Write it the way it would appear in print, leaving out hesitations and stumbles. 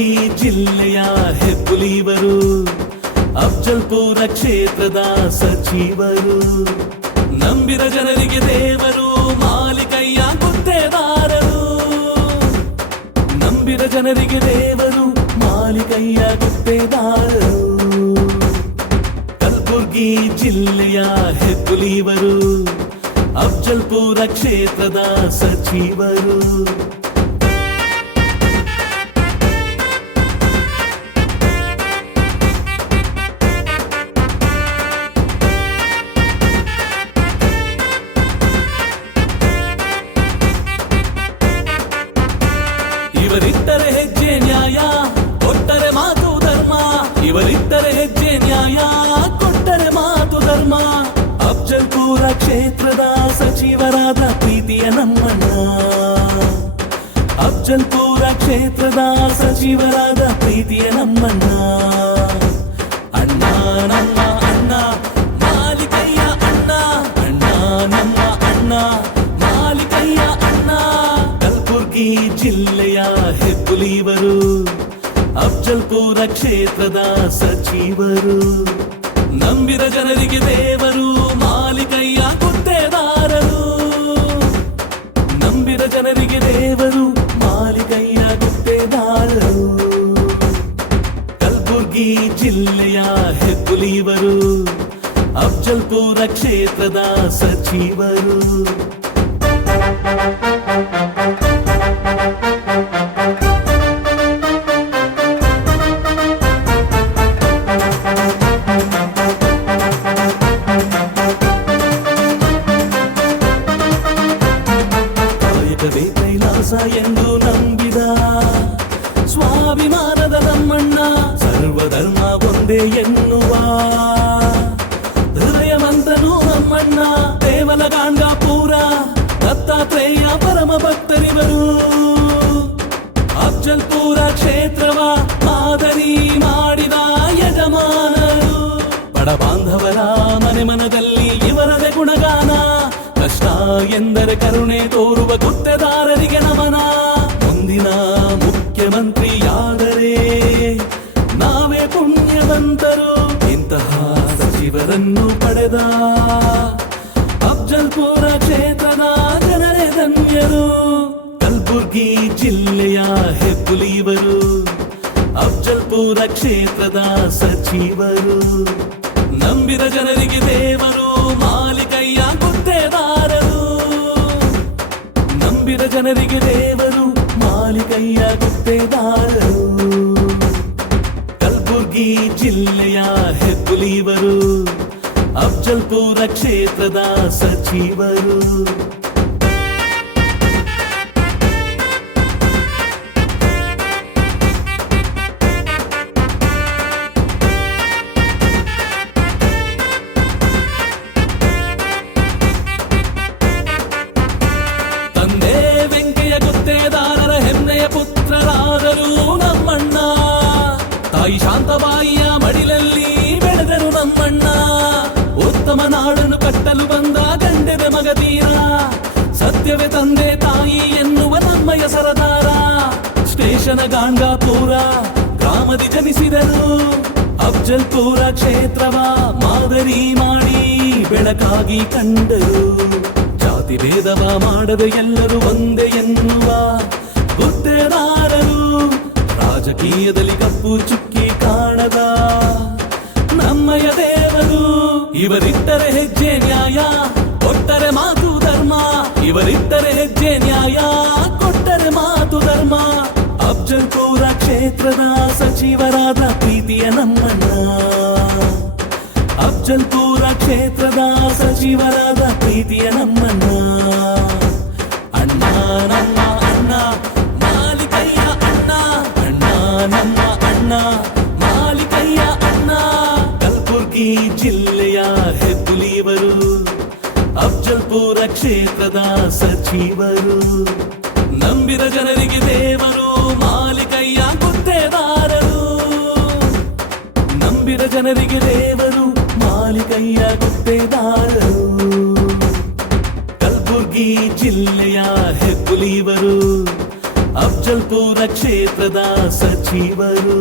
ಕಲಬುರ್ಗಿ ಜಿಲ್ಲೆಯ ಹೆಬ್ಬುಲಿವರು, ಅಫ್ಜಲ್ಪುರ ಕ್ಷೇತ್ರದ ಸಚಿವರು. ನಂಬಿದ ಜನರಿಗೆ ದೇವರು, ಮಾಲಿಕಯ್ಯ ಗುತ್ತೇದಾರರು. ನಂಬಿದ ಜನರಿಗೆ ದೇವರು, ಮಾಲಿಕಯ್ಯ ಗುತ್ತೇದಾರರು. ಕಲಬುರ್ಗಿ ಜಿಲ್ಲೆಯ ಹೆಬ್ಬುಲಿವರು, ಅಫ್ಜಲ್ಪುರ ಕ್ಷೇತ್ರದ ಸಚಿವರು. ಇವರಿಟ್ಟರೆ ಹೆಜ್ಜೆ ನ್ಯಾಯ, ಕೊಟ್ಟರೆ ಮಾತು ಧರ್ಮ. ಇವರಿಟ್ಟರೆ ಹೆಜ್ಜೆ ನ್ಯಾಯ, ಕೊಟ್ಟರೆ ಮಾತು ಧರ್ಮ. ಅಫ್ಜಲ್ಪುರ ಕ್ಷೇತ್ರದ ಸಚಿವರಾದ ಪ್ರೀತಿಯ ನಮ್ಮಣ್ಣ. ಅಫ್ಜಲ್ಪುರ ಕ್ಷೇತ್ರದ ಸಚಿವರಾದ ಪ್ರೀತಿಯ ನಮ್ಮಣ್ಣ. ಅಣ್ಣ ನಮ್ಮ ಅಣ್ಣ, ಮಾಲಿಕಯ್ಯ ಅಣ್ಣ. ಅಣ್ಣ ನಮ್ಮ ಅಣ್ಣ, ಮಾಲಿಕಯ್ಯ ಅಣ್ಣ. ಕಲಬುರ್ಗಿ ಜಿಲ್ಲೆಯ ಹೆಬ್ಬುಲಿವರು, ಅಫ್ಜಲ್ಪುರ ಕ್ಷೇತ್ರದ ಸಚಿವರು. ನಂಬಿದ ಜನರಿಗೆ ದೇವರು, ಮಾಲಿಕಯ್ಯ ಗುತ್ತೇದಾರರು. ನಂಬಿದ ಜನರಿಗೆ ದೇವರು, ಮಾಲಿಕಯ್ಯ ಗುತ್ತೇದಾರರು. ಕಲಬುರ್ಗಿ ಜಿಲ್ಲೆಯ ಹೆಬ್ಬುಲಿವರು, ಅಫ್ಜಲ್ಪುರ ಕ್ಷೇತ್ರದ ಸಚಿವರು. ಕೈಲಾಸ ಎಂದು ನಂಬಿದ ಸ್ವಾಭಿಮಾನದ ನಮ್ಮಣ್ಣ, ಸರ್ವಧರ್ಮ ಒಂದೇ ಎನ್ನುವ ಹೃದಯವಂತನು ನಮ್ಮಣ್ಣ. ದೇವಲಗಾಂಡಾಪುರ ದತ್ತಾತ್ರೇಯ ಪರಮ ಭಕ್ತರಿವರು. ಅಫ್ಜಲ್ಪುರ ಕ್ಷೇತ್ರವ ಮಾದರಿ ಮಾಡಿದ ಯಜಮಾನರು. ಬಡ ಬಾಂಧವರ ಮನೆ ಮನದಲ್ಲಿ ಇವರದೇ ಗುಣಗಾನ. ಕಷ್ಟ ಎಂದರೆ ಕರುಣೆ ತೋರುವ ಗುತ್ತೇದಾರರಿಗೆ ನಮನ. ಮುಂದಿನ ಮುಖ್ಯಮಂತ್ರಿಯಾದರೆ ನಾವೇ ಪುಣ್ಯವಂತರು. ಇಂತಹ ಸಚಿವರನ್ನು ಪಡೆದ ಅಫ್ಜಲ್ಪುರ ಕ್ಷೇತ್ರದ ಜನರೇ ಧನ್ಯರು. ಕಲಬುರ್ಗಿ ಜಿಲ್ಲೆಯ ಹೆಬ್ಬುಲಿವರು, ಅಫ್ಜಲ್ಪುರ ಕ್ಷೇತ್ರದ ಸಚಿವರು. ನಂಬಿದ ಜನರಿಗೆ ದೇವರು, ಮಾಲಿಕಯ್ಯ ಗುತ್ತೇದಾರರು. ನಂಬಿದ ಜನರಿಗೆ ದೇವರು, ಮಾಲಿಕಯ್ಯ ಗುತ್ತೇದಾರರು. ಕಲಬುರ್ಗಿ ಜಿಲ್ಲೆಯ ಹೆಬ್ಬುಲಿವರು, ಅಫ್ಜಲ್ಪುರ ಕ್ಷೇತ್ರದ ಸಚಿವರು. ತಂದೆ ವೆಂಕಯ್ಯ ಗುತ್ತೇದಾರರ ಹೆಮ್ಮೆಯ ಪುತ್ರರಾದರು ನಮ್ಮಣ್ಣ. ತಾಯಿ ಶಾಂತಬಾಯಿಯ ಮಡಿಲಲ್ಲಿ ಬೆಳೆದರು ನಮ್ಮಣ್ಣ. ಉತ್ತಮ ನಾಡನ್ನು ಕಟ್ಟಲು ಬಂದ ಗಂಡೆದ ಮಗತೀರ. ಸತ್ಯವೇ ತಂದೆ ತಾಯಿ ಎನ್ನುವ ನಮ್ಮಯ್ಯ ಸರದಾರ. ಸ್ಟೇಷನ ಗಾಂಡಾಪುರ ಗ್ರಾಮದಿ ಜನಿಸಿದರು. ಅಫ್ಜಲ್ಪುರ ಕ್ಷೇತ್ರವ ಮಾದರಿ ಮಾಡಿ ಬೆಳಕಾಗಿ ಕಂಡರು. ಜಾತಿ ಭೇದವ ಮಾಡದ ಎಲ್ಲರೂ ಒಂದೇ ಎನ್ನುವ ಗುತ್ತೇದಾರರು. ರಾಜಕೀಯದಲ್ಲಿ ಕಪ್ಪು ಚುಕ್ಕಿ ಕಾಣದ ನಮ್ಮಯ್ಯ ದೇವರು. ಇವರಿಟ್ಟರೆ ಹೆಜ್ಜೆ ನ್ಯಾಯ, ಕೊಟ್ಟರೆ ಮಾತು ಧರ್ಮ. ಇವರಿಟ್ಟರೆ ಹೆಜ್ಜೆ ನ್ಯಾಯ, ಕೊಟ್ಟರೆ ಮಾತು ಧರ್ಮ. ಅಫ್ಜಲ್ಪುರ ಕ್ಷೇತ್ರದ ಸಚಿವರಾದ ಪ್ರೀತಿಯ ನಮ್ಮಣ್ಣ. ಅಫ್ಜಲ್ಪುರ ಕ್ಷೇತ್ರದ ಸಚಿವರಾದ ಪ್ರೀತಿಯ ನಮ್ಮಣ್ಣ. ಅಣ್ಣ ನಮ್ಮ ಅಣ್ಣ, ಮಾಲಿಕಯ್ಯ ಅಣ್ಣ. ಅಣ್ಣ ನಮ್ಮ ಅಣ್ಣ, ಮಾಲಿಕಯ್ಯ ಅಣ್ಣ. ಕಲಬುರ್ಗಿ ಜಿಲ್ಲೆಯ ಹೆಬ್ಬುಲಿವರು, ಅಫ್ಜಲ್ಪುರ ಕ್ಷೇತ್ರದ ಸಚಿವರು. ನಂಬಿದ ಜನರಿಗೆ ದೇವರು, ಮಾಲಿಕಯ್ಯ ಗುತ್ತೇದಾರರು. ನಂಬಿದ ಜನರಿಗೆ ದೇವರು, ಮಾಲಿಕಯ್ಯ ಗುತ್ತೇದಾರರು. ಕಲಬುರ್ಗಿ ಜಿಲ್ಲೆಯ ಹೆಬ್ಬುಲಿವರು, ಅಫ್ಜಲ್ಪುರ ಕ್ಷೇತ್ರದ ಸಚಿವರು